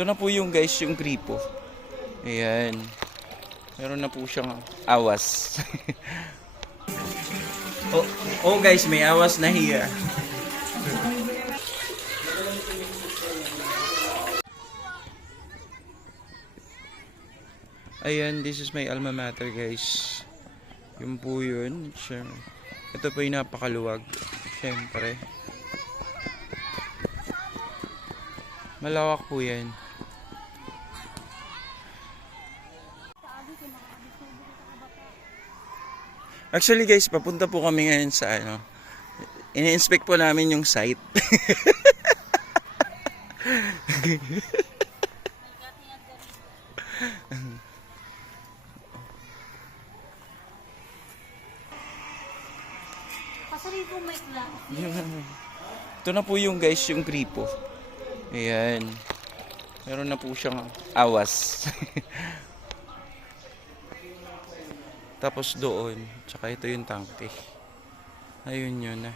Ito na po yung guys, yung gripo. Ayan. Meron na po siyang awas. oh guys, may awas na here. Ayan, this is my alma mater guys. Yun po yun. Ito po yung napakaluwag. Siyempre. Malawak po yan. Actually guys, papunta po kami ngayon sa ano. Ini-inspect po namin yung site. Ito na po yung guys, yung gripo. Ayan. Meron na po siyang awas. Tapos doon, tsaka ito yung tangke. Ayun yun na.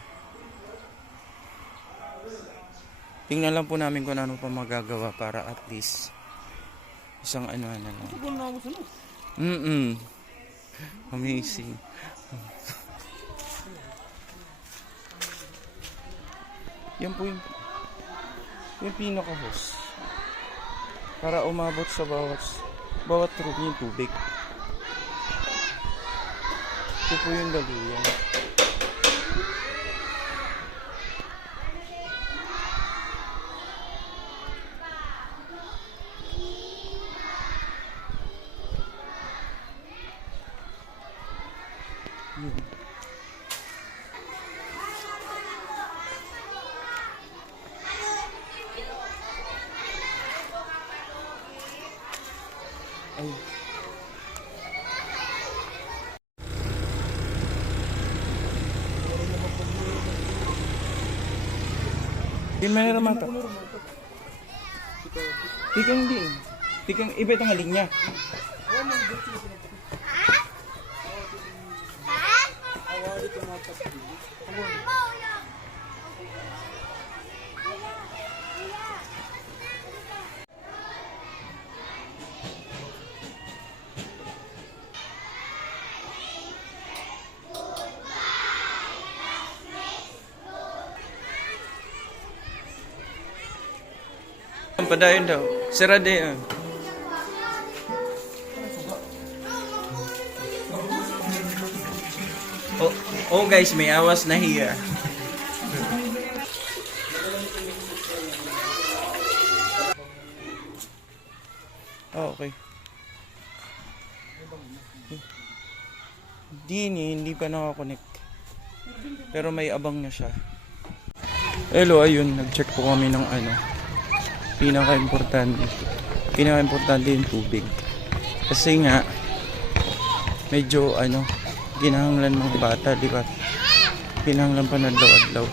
Tingnan lang po namin kung ano pa magagawa para at least isang ano na lang. Amazing. Yan po yung pinaka-hose para umabot sa bawat room yung tubig. Ito po yung daluyan. Ay. Di mana mata. Tikang din. Tikang iba itong haling niya. Padayon daw. Sarade yan. Oh guys, may awas na here. Okay. Hindi pa nakakonect. Pero may abang na siya. Hello, ayun. Nag-check po kami ng ano. Pinaka-importante yung tubig. Kasi nga medyo ano, ginahanglan mga bata, di ba? Ginahanglan pa na adlaw-adlaw.